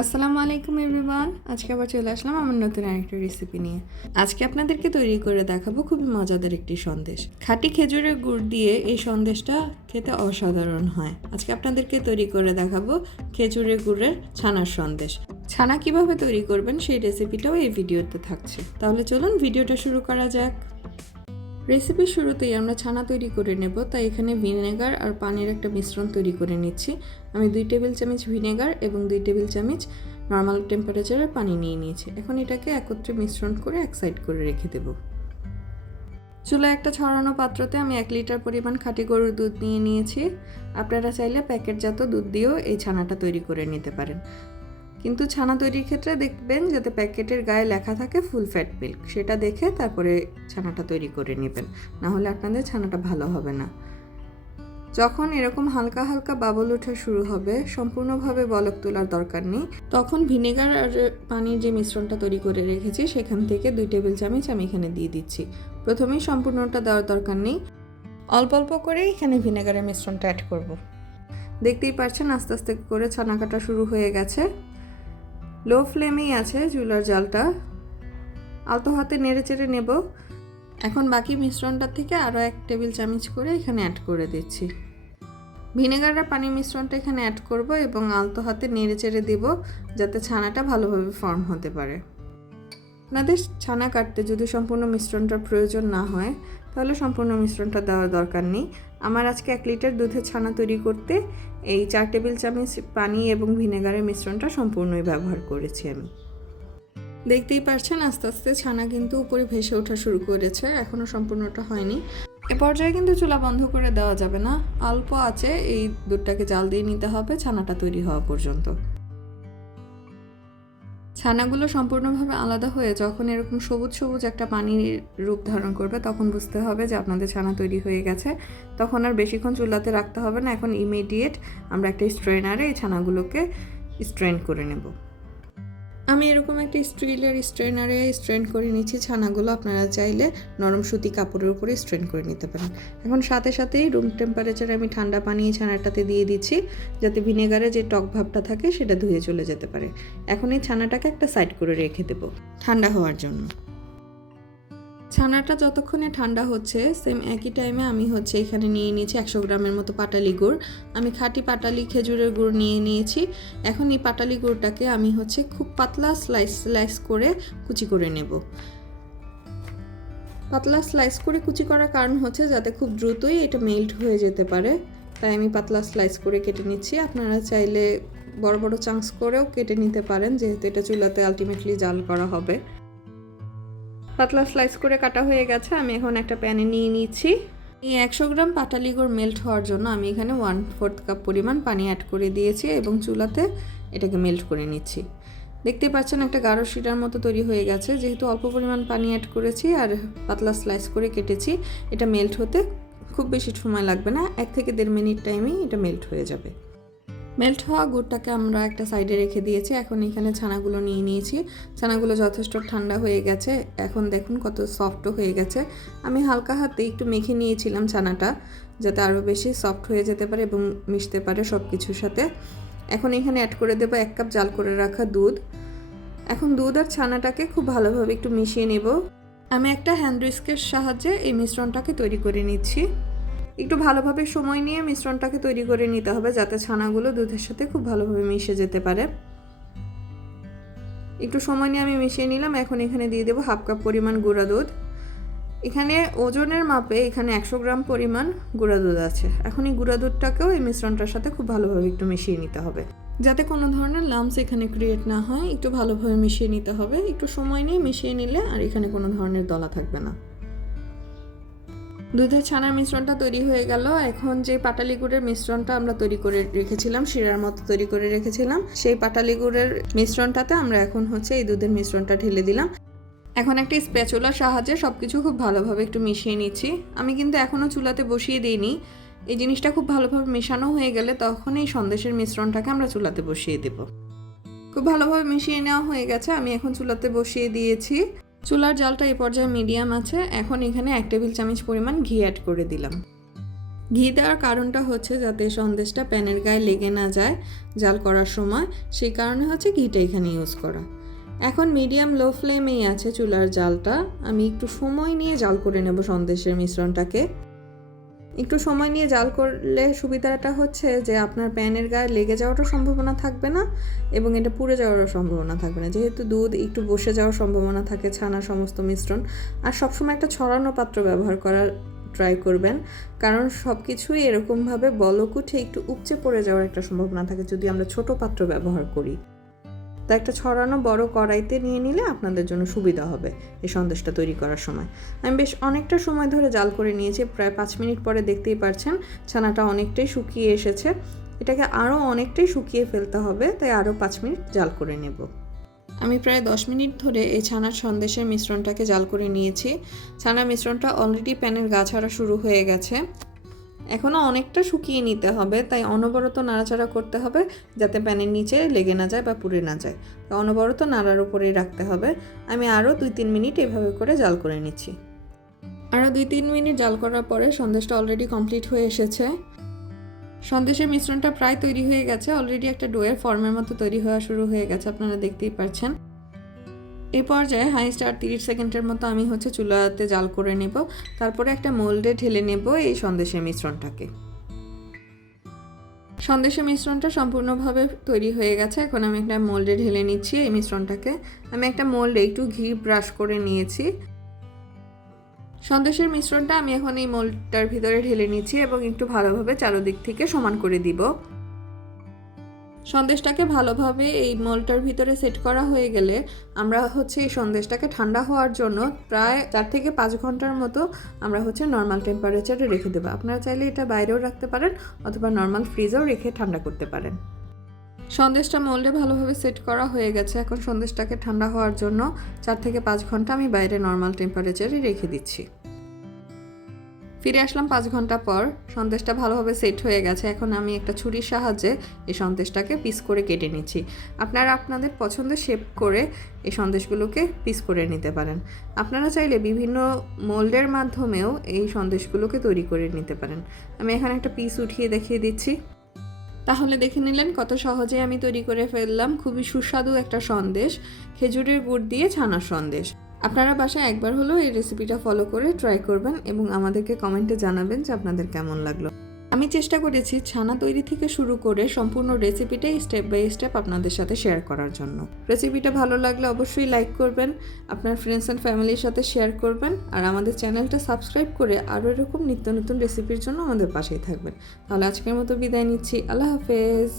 আসসালামু আলাইকুম এভরিওয়ান। আজকে আবার চলে আসলাম আমার নতুন আরেকটা রেসিপি নিয়ে। আজকে আপনাদেরকে তৈরি করে দেখাবো খুবই মজাদার একটি সন্দেশ। খাঁটি খেজুরের গুড় দিয়ে এই সন্দেশটা খেতে অসাধারণ হয়। আজকে আপনাদেরকে তৈরি করে দেখাবো খেজুরের গুড়ের ছানার সন্দেশ। ছানা কিভাবে তৈরি করবেন সেই রেসিপিটাও এই ভিডিওতে থাকছে। তাহলে চলুন ভিডিওটা শুরু করা যাক। রেসিপির শুরুতেই আমরা ছানা তৈরি করে নেব, তাই এখানে ভিনেগার আর পানির একটা মিশ্রণ তৈরি করে নিচ্ছি। আমি 2 টেবিল চামচ ভিনেগার এবং 2 টেবিল চামচ নর্মাল টেম্পারেচারের পানি নিয়ে নিয়েছি। এখন এটাকে একত্রে মিশ্রণ করে এক সাইড করে রেখে দেব। চুলায় একটা ছড়ানো পাত্রতে আমি 1 লিটার পরিমাণ খাঁটি গরুর দুধ নিয়ে নিয়েছি। আপনারা চাইলে প্যাকেটজাত দুধ দিয়েও এই ছানাটা তৈরি করে নিতে পারেন, কিন্তু ছানা তৈরির ক্ষেত্রে দেখবেন যাতে প্যাকেটের গায়ে লেখা থাকে ফুল ফ্যাট মিল্ক, সেটা দেখে তারপরে ছানাটা তৈরি করে নেবেন, না হলে আপনাদের ছানাটা ভালো হবে না। যখন এরকম হালকা হালকা বাবল ওঠা শুরু হবে, সম্পূর্ণভাবে বলক তোলার দরকার নেই, তখন ভিনেগার আর পানির যে মিশ্রণটা তৈরি করে রেখেছি সেখান থেকে 2 টেবিল চামচ আমি এখানে দিয়ে দিচ্ছি। প্রথমেই সম্পূর্ণটা দেওয়ার দরকার নেই, অল্প অল্প করে এখানে ভিনেগারের মিশ্রণটা অ্যাড করব। দেখতেই পাচ্ছেন আস্তে আস্তে করে ছানা কাটা শুরু হয়ে গেছে। লো ফ্লেমেই আছে চুলার জালটা, আলতো হাতে নেড়ে চেড়ে নেব। এখন বাকি মিশ্রণটা থেকে আরও 1 টেবিল চামচ করে এখানে অ্যাড করে দিচ্ছি। ভিনেগার আর পানির মিশ্রণটা এখানে অ্যাড করব এবং আলতো হাতে নেড়ে চেড়ে দেব যাতে ছানাটা ভালোভাবে ফর্ম হতে পারে। আপনাদের ছানা কাটতে যদি সম্পূর্ণ মিশ্রণটার প্রয়োজন না হয় তাহলে সম্পূর্ণ মিশ্রণটা দেওয়ার দরকার নেই। আমার আজকে 1 লিটার দুধের ছানা তৈরি করতে এই 4 টেবিল চামচ পানি এবং ভিনেগারের মিশ্রণটা সম্পূর্ণই ব্যবহার করেছি আমি। দেখতেই পাচ্ছেন আস্তে আস্তে ছানা কিন্তু উপরে ভেসে ওঠা শুরু করেছে, এখনও সম্পূর্ণটা হয়নি। এ পর্যায়ে কিন্তু চুলা বন্ধ করে দেওয়া যাবে না, অল্প আঁচে এই দুধটাকে জাল দিয়ে নিতে হবে ছানাটা তৈরি হওয়া পর্যন্ত। ছানাগুলো সম্পূর্ণভাবে আলাদা হয়ে যখন এরকম সবুজ সবুজ একটা পানির রূপ ধারণ করবে তখন বুঝতে হবে যে আপনাদের ছানা তৈরি হয়ে গেছে। তখন আর বেশিক্ষণ চুলাতে রাখতে হবে না, এখন ইমিডিয়েট আমরা একটা স্ট্রেনারে এই ছানাগুলোকে স্ট্রেন করে নেব। আমি এরকম একটা স্টিলের স্ট্রেনারে স্ট্রেন করে নিচ্ছি ছানাগুলো, আপনারা চাইলে নরম সুতি কাপড়ের উপরে স্ট্রেন করে নিতে পারেন। এখন সাথে সাথেই রুম টেম্পারেচারে আমি ঠান্ডা পানি ছানাটাতে দিয়ে দিচ্ছি যাতে ভিনেগারে যে টক ভাবটা থাকে সেটা ধুয়ে চলে যেতে পারে। এখন এই ছানাটাকে একটা সাইড করে রেখে দেব ঠান্ডা হওয়ার জন্য। ছানাটা যতক্ষণে ঠান্ডা হচ্ছে সেম একই টাইমে আমি এখানে নিয়ে নিয়েছি 100 গ্রামের মতো পাটালি গুড়। আমি খাঁটি পাটালি খেজুরের গুড় নিয়ে নিয়েছি। এখন এই পাটালি গুড়টাকে আমি খুব পাতলা স্লাইস করে কুচি করে নেব। পাতলা স্লাইস করে কুচি করার কারণ যাতে খুব দ্রুতই এটা মেল্ট হয়ে যেতে পারে, তাই আমি পাতলা স্লাইস করে কেটে নিচ্ছি। আপনারা চাইলে বড় বড় চাঙ্কস করেও কেটে নিতে পারেন, যেহেতু এটা চুলাতে আলটিমেটলি জাল করা হবে। পাতলা স্লাইস করে কাটা হয়ে গেছে, আমি এখন একটা প্যানে নিয়ে নিচ্ছি। এই 100 গ্রাম পাটালি গুড় মেল্ট হওয়ার জন্য আমি এখানে 1/4 কাপ পরিমাণ পানি অ্যাড করে দিয়েছি এবং চুলাতে এটাকে মেল্ট করে নিচ্ছি। দেখতেই পাচ্ছেন একটা গাঢ় শিরার মতো তৈরি হয়ে গেছে। যেহেতু অল্প পরিমাণ পানি অ্যাড করেছি আর পাতলা স্লাইস করে কেটেছি, এটা মেল্ট হতে খুব বেশি সময় লাগবে না, 1 থেকে 1.5 মিনিট টাইমেই এটা মেল্ট হয়ে যাবে। মেল্ট হওয়া গুড়টাকে আমরা একটা সাইডে রেখে দিয়েছি। এখন এখানে ছানাগুলো নিয়ে নিয়েছি। ছানাগুলো যথেষ্ট ঠান্ডা হয়ে গেছে, এখন দেখুন কত সফটও হয়ে গেছে। আমি হালকা হাতে একটু মেখে নিয়েছিলাম ছানাটা যাতে আরও বেশি সফট হয়ে যেতে পারে এবং মিশতে পারে সব কিছুর সাথে। এখন এখানে অ্যাড করে দেবো 1 কাপ জাল করে রাখা দুধ। এখন দুধ আর ছানাটাকে খুব ভালোভাবে একটু মিশিয়ে নেব। আমি একটা হ্যান্ড উইস্কের সাহায্যে এই মিশ্রণটাকে তৈরি করে নিচ্ছি। একটু ভালোভাবে সময় নিয়ে মিশ্রণটাকে তৈরি করে নিতে হবে যাতে ছানাগুলো দুধের সাথে খুব ভালোভাবে মিশে যেতে পারে। একটু সময় নিয়ে আমি মিশিয়ে নিলাম। এখন এখানে দিয়ে দেবো 1/2 কাপ পরিমাণ গুঁড়া দুধ। এখানে ওজনের মাপে এখানে 100 গ্রাম পরিমাণ গুঁড়া দুধ আছে। এখন এই গুঁড়া দুধটাকেও এই মিশ্রণটার সাথে খুব ভালোভাবে একটু মিশিয়ে নিতে হবে যাতে কোনো ধরনের লাম্পস এখানে ক্রিয়েট না হয়। একটু ভালোভাবে মিশিয়ে নিতে হবে, একটু সময় নিয়ে মিশিয়ে নিলে আর এখানে কোনো ধরনের দলা থাকবে না। দুধের ছানার মিশ্রণটা তৈরি হয়ে গেল। এখন যে পাটালি গুড়ের মিশ্রণটা আমরা তৈরি করে রেখেছিলাম, শিরার মতো তৈরি করে রেখেছিলাম, সেই পাটালি গুড়ের মিশ্রণটাতে আমরা এখন এই দুধের মিশ্রণটা ঢেলে দিলাম। এখন একটা স্প্যাচুলার সাহায্যে সবকিছু খুব ভালোভাবে একটু মিশিয়ে নিচ্ছি। আমি কিন্তু এখনও চুলাতে বসিয়ে দিইনি। এই জিনিসটা খুব ভালোভাবে মেশানো হয়ে গেলে তখন এই সন্দেশের মিশ্রণটাকে আমরা চুলাতে বসিয়ে দেব। খুব ভালোভাবে মিশিয়ে নেওয়া হয়ে গেছে, আমি এখন চুলাতে বসিয়ে দিয়েছি। চুলার জালটা এই পর্যায়ে মিডিয়াম আছে। এখন এখানে 1 টেবিল চামচ পরিমাণ ঘি অ্যাড করে দিলাম। ঘি দেওয়ার কারণটা হচ্ছে যাতে সন্দেশটা প্যানের গায়ে লেগে না যায় জাল করার সময়, সেই কারণে হচ্ছে ঘিটা এখানে ইউজ করা। এখন মিডিয়াম লো ফ্লেমেই আছে চুলার জালটা। আমি একটু সময় নিয়ে জাল করে নেব সন্দেশের মিশ্রণটাকে। একটু সময় নিয়ে জাল করলে সুবিধাটা হচ্ছে যে আপনার প্যানের গায়ে লেগে যাওয়ারও সম্ভাবনা থাকবে না এবং এটা পুড়ে যাওয়ারও সম্ভাবনা থাকবে না, যেহেতু দুধ একটু বসে যাওয়ার সম্ভাবনা থাকে ছানার সমস্ত মিশ্রণ। আর সবসময় একটা ছড়ানো পাত্র ব্যবহার করার ট্রাই করবেন, কারণ সব কিছুই এরকমভাবে বলক উঠে একটু উপচে পড়ে যাওয়ার একটা সম্ভাবনা থাকে যদি আমরা ছোট পাত্র ব্যবহার করি। তা একটা ছড়ানো বড় কড়াইতে নিয়ে নিলে আপনাদের জন্য সুবিধা হবে এই সন্দেশটা তৈরি করার সময়। আমি বেশ অনেকটা সময় ধরে জাল করে নিয়েছি, প্রায় 5 মিনিট পরে দেখতেই পাচ্ছেন ছানাটা অনেকটাই শুকিয়ে এসেছে। এটাকে আরও অনেকটাই শুকিয়ে ফেলতে হবে, তাই আরও 5 মিনিট জাল করে নেব। আমি প্রায় 10 মিনিট ধরে এই ছানার সন্দেশের মিশ্রণটাকে জাল করে নিয়েছি। ছানার মিশ্রণটা অলরেডি প্যানের গা ছাড়া শুরু হয়ে গেছে, এখনও অনেকটা শুকিয়ে নিতে হবে, তাই অনবরত নাড়াচাড়া করতে হবে যাতে প্যানের নিচে লেগে না যায় বা পুড়ে না যায়। তো অনবরত নাড়ার উপরেই রাখতে হবে। আমি আরও 2-3 মিনিট এভাবে করে জাল করে নিচ্ছি। আরও 2-3 মিনিট জাল করার পরে সন্দেশটা অলরেডি কমপ্লিট হয়ে এসেছে। সন্দেশের মিশ্রণটা প্রায় তৈরি হয়ে গেছে, অলরেডি একটা ডোয়ের ফর্মের মতো তৈরি হওয়া শুরু হয়ে গেছে, আপনারা দেখতেই পাচ্ছেন। এই পর্যায়ে হাই স্টার 30 সেকেন্ডের মতো আমি হচ্ছে চুলাতে জাল করে নেব, তারপরে একটা মোল্ডে ঢেলে নেব এই সন্দেশের মিশ্রণটাকে। সন্দেশের মিশ্রণটা সম্পূর্ণভাবে তৈরি হয়ে গেছে, এখন আমি একটা মোল্ডে ঢেলে নিচ্ছি এই মিশ্রণটাকে। আমি একটা মোল্ডে একটু ঘি ব্রাশ করে নিয়েছি। সন্দেশের মিশ্রণটা আমি এখন এই মোল্ডটার ভিতরে ঢেলে নিচ্ছি এবং একটু ভালোভাবে চারদিক থেকে সমান করে দিব। সন্দেশটাকে ভালোভাবে এই মোল্ডটার ভিতরে সেট করা হয়ে গেলে আমরা হচ্ছে এই সন্দেশটাকে ঠান্ডা হওয়ার জন্য প্রায় 4 থেকে 5 ঘন্টার মতো আমরা হচ্ছে নর্মাল টেম্পারেচারে রেখে দেবো। আপনারা চাইলে এটা বাইরেও রাখতে পারেন অথবা নর্মাল ফ্রিজেও রেখে ঠান্ডা করতে পারেন। সন্দেশটা মোল্ডে ভালোভাবে সেট করা হয়ে গেছে, এখন সন্দেশটাকে ঠান্ডা হওয়ার জন্য 4 থেকে 5 ঘন্টা আমি বাইরে নর্মাল টেম্পারেচারে রেখে দিচ্ছি। ফিরে আসলাম 5 ঘন্টা পর, সন্দেশটা ভালোভাবে সেট হয়ে গেছে। এখন আমি একটা ছুরির সাহায্যে এই সন্দেশটাকে পিস করে কেটে নিচ্ছি। আপনারা আপনাদের পছন্দের শেপ করে এই সন্দেশগুলোকে পিস করে নিতে পারেন। আপনারা চাইলে বিভিন্ন মোল্ডের মাধ্যমেও এই সন্দেশগুলোকে তৈরি করে নিতে পারেন। আমি এখানে একটা পিস উঠিয়ে দেখিয়ে দিচ্ছি। তাহলে দেখে নিলেন কত সহজে আমি তৈরি করে ফেললাম খুবই সুস্বাদু একটা সন্দেশ, খেজুরের গুড় দিয়ে ছানার সন্দেশ। আপনারা বাসায় একবার হলেও এই রেসিপিটা ফলো করে ট্রাই করবেন এবং আমাদেরকে কমেন্টে জানাবেন যে আপনাদের কেমন লাগলো। আমি চেষ্টা করেছি ছানা তৈরি থেকে শুরু করে সম্পূর্ণ রেসিপিটাই স্টেপ বাই স্টেপ আপনাদের সাথে শেয়ার করার জন্য। রেসিপিটা ভালো লাগলে অবশ্যই লাইক করবেন, আপনার ফ্রেন্ডস অ্যান্ড ফ্যামিলির সাথে শেয়ার করবেন, আর আমাদের চ্যানেলটা সাবস্ক্রাইব করে আরও এরকম নিত্য নতুন রেসিপির জন্য আমাদের পাশেই থাকবেন। তাহলে আজকের মতো বিদায় নিচ্ছি। আল্লাহ হাফেজ।